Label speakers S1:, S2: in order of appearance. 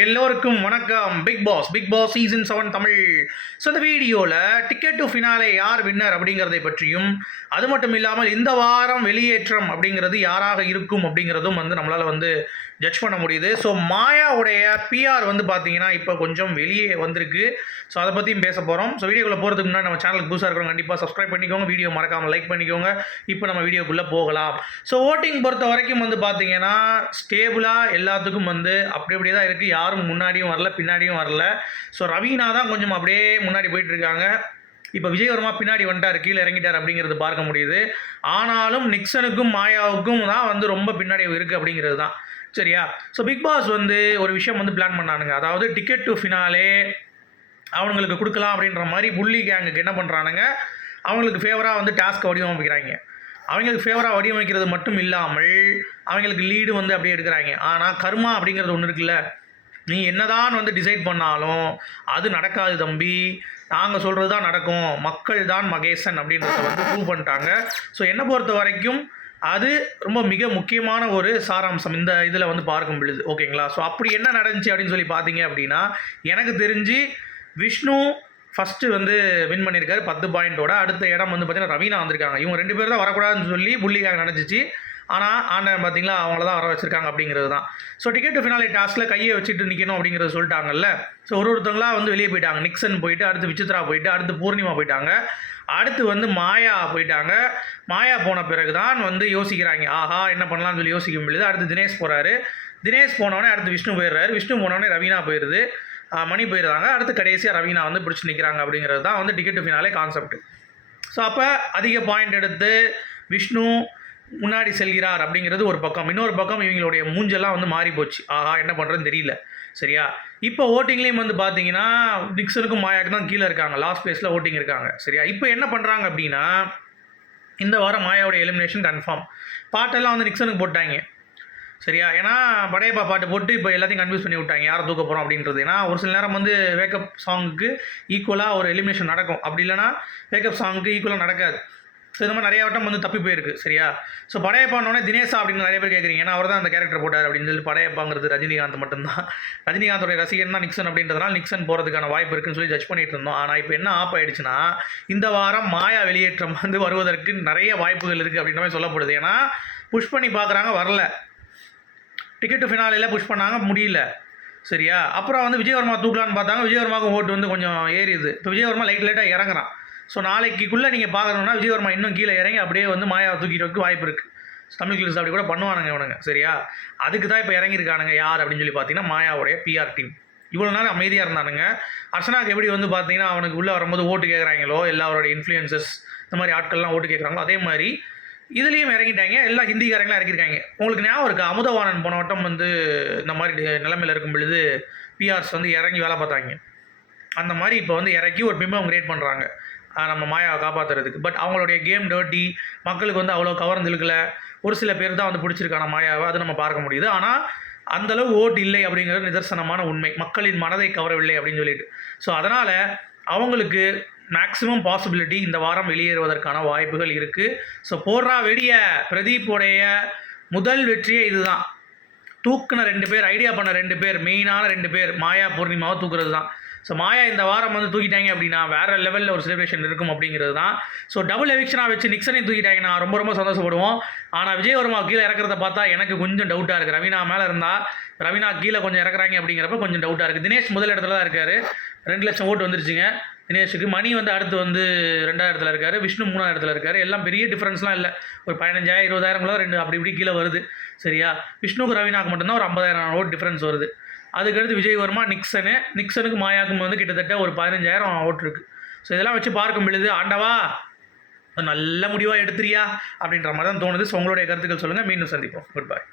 S1: எல்லோருக்கும் வணக்கம். Bigg Boss Bigg Boss season seven Tamil. So இந்த வீடியோவில் டிக்கெட் டு ஃபினாலே யார் வின்னர் அப்படிங்கிறதை பற்றியும் அது மட்டும் இல்லாமல் இந்த வாரம் வெளியேற்றம் அப்படிங்கிறது யாராக இருக்கும் அப்படிங்கிறதும் வந்து நம்மளால் வந்து ஜட்ஜ் பண்ண முடியுது. ஸோ மாயாவுடைய பிஆர் வந்து பார்த்தீங்கன்னா இப்போ கொஞ்சம் வெளியே வந்திருக்கு. ஸோ அதை பற்றியும் பேச போகிறோம் ஸோ வீடியோக்குள்ளே போகிறதுக்கு முன்னாடி நம்ம சேனலுக்கு புதுசாக இருக்கிறவங்க கண்டிப்பாக சப்ஸ்கிரைப் பண்ணிக்கோங்க. வீடியோ மறக்காமல் லைக் பண்ணிக்கோங்க. இப்போ நம்ம வீடியோக்குள்ளே போகலாம். ஸோ ஓட்டிங் பொறுத்த வரைக்கும் வந்து பார்த்தீங்கன்னா ஸ்டேபிளாக எல்லாத்துக்கும் வந்து அப்படி அப்படியே தான் இருக்குது யாரும் முன்னாடியும் வரல பின்னாடியும் வரல. ஸோ ரவீனா தான் கொஞ்சம் அப்படியே முன்னாடி போயிட்டுருக்காங்க இப்போ விஜயவர்மா பின்னாடி வந்துட்டார் கீழே இறங்கிட்டார் அப்படிங்கிறது பார்க்க முடியுது. ஆனாலும் நிக்சனுக்கும் மாயாவுக்கும் தான் வந்து ரொம்ப பின்னாடி இருக்குது அப்படிங்கிறது தான். சரியா? ஸோ பிக் பாஸ் வந்து ஒரு விஷயம் வந்து பிளான் பண்ணானுங்க. அதாவது டிக்கெட் டு ஃபினாலே அவங்களுக்கு கொடுக்கலாம் அப்படின்ற மாதிரி புள்ளி கேங்குக்கு என்ன பண்ணுறானுங்க அவங்களுக்கு ஃபேவராக வந்து டாஸ்க்கை வடிவமைக்கிறாங்க. அவங்களுக்கு ஃபேவராக வடிவமைக்கிறது மட்டும் இல்லாமல் அவங்களுக்கு லீடு வந்து அப்படியே எடுக்கிறாங்க. ஆனால் கர்மா அப்படிங்கிறது ஒன்று இருக்குல்ல? நீ என்னதான் வந்து டிசைட் பண்ணாலும் அது நடக்காது தம்பி. நாங்கள் சொல்கிறது தான் நடக்கும். மக்கள் தான் மகேசன் அப்படின்றத வந்து ப்ரூவ் பண்ணிட்டாங்க. ஸோ என்னை பொறுத்த வரைக்கும் அது ரொம்ப மிக முக்கியமான ஒரு சாராம்சம். இந்த இதில் வந்து பார்க்கும் பொழுது ஓகேங்களா? ஸோ அப்படி என்ன நடந்துச்சு அப்படின்னு சொல்லி பார்த்தீங்க அப்படின்னா எனக்கு தெரிஞ்சு விஷ்ணு ஃபஸ்ட்டு வந்து வின் பண்ணியிருக்காரு பத்து பாயிண்டோட அடுத்த இடம் வந்து பார்த்தீங்கன்னா ரவீனா வந்திருக்காங்க. இவங்க ரெண்டு பேர் தான் வரக்கூடாதுன்னு சொல்லி புள்ளிக்காக நினச்சிச்சு. ஆனால் ஆண்டவன் பார்த்தீங்களா அவங்கள தான் வர வச்சுருக்காங்க அப்படிங்கிறது தான் ஸோ டிக்கெட் ஃபினாலே டாஸ்கில் கையை வச்சுட்டு நிற்கணும் அப்படிங்கிறத சொல்லிட்டாங்கல்ல. ஸோ ஒரு ஒருத்தவங்களா வந்து வெளியே போயிட்டாங்க. நிக்சன் போயிட்டு அடுத்து விசித்ரா போயிட்டு அடுத்து பூர்ணிமா போயிட்டாங்க. அடுத்து வந்து மாயா போயிட்டாங்க. மாயா போன பிறகு தான் வந்து யோசிக்கிறாங்க. ஆஹா என்ன பண்ணலாம்னு சொல்லி யோசிக்க முடியுது அடுத்து தினேஷ் போகிறாரு தினேஷ் போனோடனே அடுத்து விஷ்ணு போயிடுறாரு. விஷ்ணு போனோடனே ரவீனா போயிடுது மணி போயிடுறாங்க அடுத்து கடைசியாக ரவீனா வந்து பிடிச்சி நிற்கிறாங்க அப்படிங்கிறது தான் வந்து டிக்கெட் ஃபினாலே கான்செப்ட் ஸோ அப்போ அதிக பாயிண்ட் எடுத்து விஷ்ணு முன்னாடி செல்கிறார் அப்படிங்கிறது ஒரு பக்கம். இன்னொரு பக்கம் இவங்களுடைய மூஞ்செல்லாம் வந்து மாறி போச்சு. ஆஹா என்ன பண்ணுறதுன்னு தெரியல. சரியா? இப்போ ஓட்டிங்லேயும் வந்து பார்த்தீங்கன்னா நிக்சனுக்கும் மாயாக்கு தான் கீழே இருக்காங்க. லாஸ்ட் பிளேஸில் ஓட்டிங் இருக்காங்க. சரியா? இப்போ என்ன பண்ணுறாங்க அப்படின்னா இந்த வாரம் மாயாவுடைய எலிமினேஷன் கன்ஃபார்ம் பாட்டெல்லாம் வந்து நிக்சனுக்கு போட்டாங்க. சரியா? ஏன்னா படையப்பா பாட்டு போட்டு இப்போ எல்லாத்தையும் கன்ஃபியூஸ் பண்ணி விட்டாங்க. யாரை தூக்க போகிறோம் அப்படின்றது. ஏன்னா ஒரு சில நேரம் வந்து வேக்கப் சாங்குக்கு ஈக்குவலாக ஒரு எலிமினேஷன் நடக்கும். அப்படி இல்லைனா வேக்கப் சாங்குக்கு ஈக்குவலாக நடக்காது. ஸோ இந்த மாதிரி நிறைய வட்டம் வந்து தப்பி போயிருக்கு சரியா? ஸோ படையப்பானோடனே தினேஷா அப்படின்னு நிறைய பேர் கேட்குறீங்க ஏன்னா அவர் தான் அந்த கேரக்டர் போட்டார் அப்படின்னு சொல்லி படையப்பாங்கிறது ரஜினிகாந்த் மட்டும்தான். ரஜினிகாந்தோடைய ரசிகன் தான் நிக்சன் அப்படின்றதுனால நிக்சன் போகிறதுக்கான வாய்ப்பு இருக்குன்னு சொல்லி ஜட்ஜ் பண்ணிட்டு இருந்தோம். ஆனால் இப்போ என்ன ஆப் ஆயிடுச்சுன்னா இந்த வாரம் மாயா வெளியேற்றம் வந்து வருவதற்கு நிறைய வாய்ப்புகள் இருக்குது அப்படின்ற மாதிரி சொல்லப்படுது. ஏன்னா புஷ் பண்ணி பார்க்குறாங்க வரல. டிக்கெட்டு ஃபினாலில் புஷ் பண்ணாங்க முடியல. சரியா? அப்புறம் வந்து விஜயவர்மா தூக்கலான்னு பார்த்தாங்க. விஜயவர்மாவுக்கு ஓட்டு வந்து கொஞ்சம் ஏறிது இப்போ விஜயவர்மா லைட் லைட்டாக இறங்குறான். ஸோ நாளைக்குள்ளே நீங்கள் பார்க்கணுன்னா விஜயவர்மா இன்னும் கீழே இறங்கி அப்படியே வந்து மாயாவை தூக்கிட்டு வாய்ப்பு இருக்குது தமிழ் கிளிஸ் அப்படி கூட பண்ணுவானுங்க இவனுங்க. சரியா? அதுக்கு தான் இப்போ இறங்கியிருக்கானுங்க யார் அப்படின்னு சொல்லி பார்த்தீங்கன்னா மாயாவுடைய பிஆர் டீம் இவ்வளோ நாள் அமைதியாக இருந்தானுங்க. அர்ச்சனாக்கு எப்படி வந்து பார்த்தீங்கன்னா அவனுக்கு உள்ளே வரும்போது ஓட்டு கேட்குறாங்களோ எல்லாரோட இன்ஃப்ளூயன்சஸ் இந்த மாதிரி ஆட்கள்லாம் ஓட்டு கேட்குறாங்களோ அதே மாதிரி இதுலேயும் இறங்கிட்டாங்க. எல்லா ஹிந்திக்காரங்களும் இறக்கிருக்காங்க உங்களுக்கு ஞாபகம் இருக்குது அமுதவாணன் போன வட்டம் வந்து இந்த மாதிரி நிலமையில் இருக்கும் பொழுது பிஆர்ஸ் வந்து இறங்கி வேலை பார்த்தாங்க. அந்த மாதிரி இப்போ வந்து இறக்கி ஒரு பிம்பம் கிரியேட் பண்ணுறாங்க நம்ம மாயாவை காப்பாற்றுறதுக்கு பட் அவங்களுடைய கேம் டர்ட்டி மக்களுக்கு வந்து அவ்வளோ கவர்ந்துருக்கல ஒரு சில பேர் தான் வந்து பிடிச்சிருக்கான மாயாவை. அது நம்ம பார்க்க முடியுது. ஆனால் அந்தளவு ஓட்டு இல்லை அப்படிங்கிறது நிதர்சனமான உண்மை. மக்களின் மனதை கவரவில்லை அப்படின்னு சொல்லிட்டு. ஸோ அதனால் அவங்களுக்கு மேக்ஸிமம் பாசிபிலிட்டி இந்த வாரம் வெளியேறுவதற்கான வாய்ப்புகள் இருக்குது ஸோ போடுறா வெடிய பிரதீப்போடைய முதல் வெற்றியே இதுதான். தூக்குன ரெண்டு பேர் ஐடியா பண்ண ரெண்டு பேர் மெயினான ரெண்டு பேர் மாயா பூர்ணிமாவை தூக்குறது தான் ஸோ மாயா இந்த வாரம் வந்து தூக்கிட்டாங்க அப்படின்னா வேறு லெவலில் ஒரு செலிப்ரேஷன் இருக்கும் அப்படிங்கிறது தான் ஸோ டபுள் எவிக்ஷனாக வச்சு நிக்சனையும் தூக்கிட்டாங்கன்னா ரொம்ப ரொம்ப சந்தோஷப்படுவோம். ஆனால் விஜயவர்மா கீழே இறக்குறத பார்த்தா எனக்கு கொஞ்சம் டவுட்டாக இருக்குது ரவீனா மேலே இருந்தால் ரவீனா கீழே கொஞ்சம் இறக்குறாங்க அப்படிங்கிறப்ப கொஞ்சம் டவுட்டாக இருக்குது தினேஷ் முதல் இடத்துல தான் இருக்கார். ரெண்டு லட்சம் ஓட்டு வந்துருச்சுங்க. தினேஷுக்கு மணி வந்து அடுத்து வந்து ரெண்டாவது இடத்துல இருக்காரு. விஷ்ணு மூணாவது இடத்துல இருக்காரு. எல்லாம் பெரிய டிஃப்ரென்ஸ்லாம் இல்லை. ஒரு பதினஞ்சாயிரம் இருபதாயிரங்களோ ரெண்டு அப்படி இப்படி கீழே வருது. சரியா? விஷ்ணுக்கு ரவீனாக்கு மட்டும்தான் ஒரு ஐம்பதாயிரம் ஓட் டிஃப்ரென்ஸ் வருது. அதுக்கடுத்து விஜய்வர்மா நிக்சனு. நிக்சனுக்கு மாயாக்கும் வந்து கிட்டத்தட்ட ஒரு பதினஞ்சாயிரம் ஓட் இருக்குது ஸோ இதெல்லாம் வச்சு பார்க்கும் பொழுது ஆண்டவா நல்ல முடிவாக எடுத்துறியா? அப்படின்ற மாதிரி தான் தோணுது. ஸோ உங்களுடைய கருத்துக்கள் சொல்லுங்கள் மீண்டும் சந்திப்போம். குட் பாய்